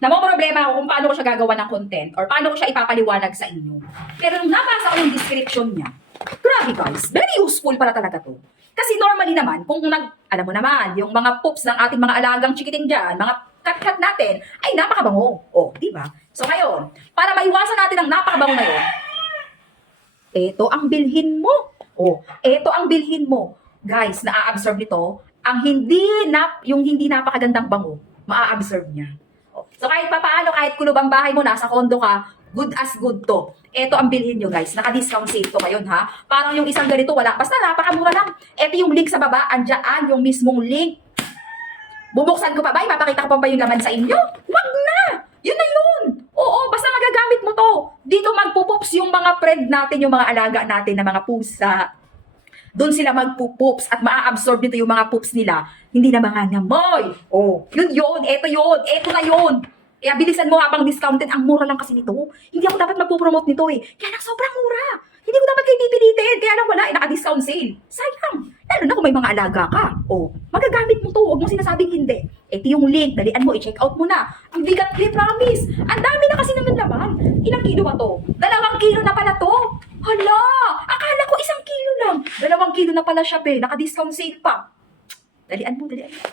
Namomroblema ako kung paano ko siya gagawa ng content or paano ko siya ipapaliwanag sa inyo. Pero nung nabasa ko yung description niya, grabe guys, very useful pala talaga to. Kasi normally naman, kung alam mo naman, yung mga poops ng ating mga alagang chikiting dyan, mga kat-kat natin, ay napakabango. O, di ba? So ngayon, para maiwasan natin ang napakabango na yun, eto ang bilhin mo. O, eto ang bilhin mo. Guys, naa-absorb nito, yung hindi napakagandang bango, maa-absorb niya. So kahit papaano, kahit kulob ang bahay mo, nasa kondo ka, good as good to. Ito ang bilhin nyo guys, naka-discount sale to ngayon ha. Parang yung isang ganito wala, basta napakamura lang. Ito yung link sa baba, andyan yung mismong link. Bubuksan ko pa ba? Ipapakita ko pa ba yung laman sa inyo? Wag na! Yun na yun! Oo, basta magagamit mo to. Dito magpupops yung mga friend natin, yung mga alaga natin na mga pusa. Doon sila magpupoops at maa-absorb nito yung mga poops nila. Hindi na mga ngamoy. Oh, yun, eto na yun. Kaya bilisan mo habang discounted, ang mura lang kasi nito. Hindi ako dapat magpo-promote nito eh. Kaya lang sobrang mura. Hindi ko dapat kayo pipilitin. Kaya lang wala, naka-discount sale. Sayang. Lalo na kung may mga alaga ka. Oh, magagamit mo to. Huwag mo sinasabing hindi. Ito yung link. Dalian mo, i-check out mo na. Ang bigat, promise. Ang dami na kasi naman laman. Ilang kilo ba to? 2 kilo na pala to. Hala, akala ko 1 kilo lang. 2 kilo na pala siya, be. Naka-discount sale pa. Dalian mo, dalian mo.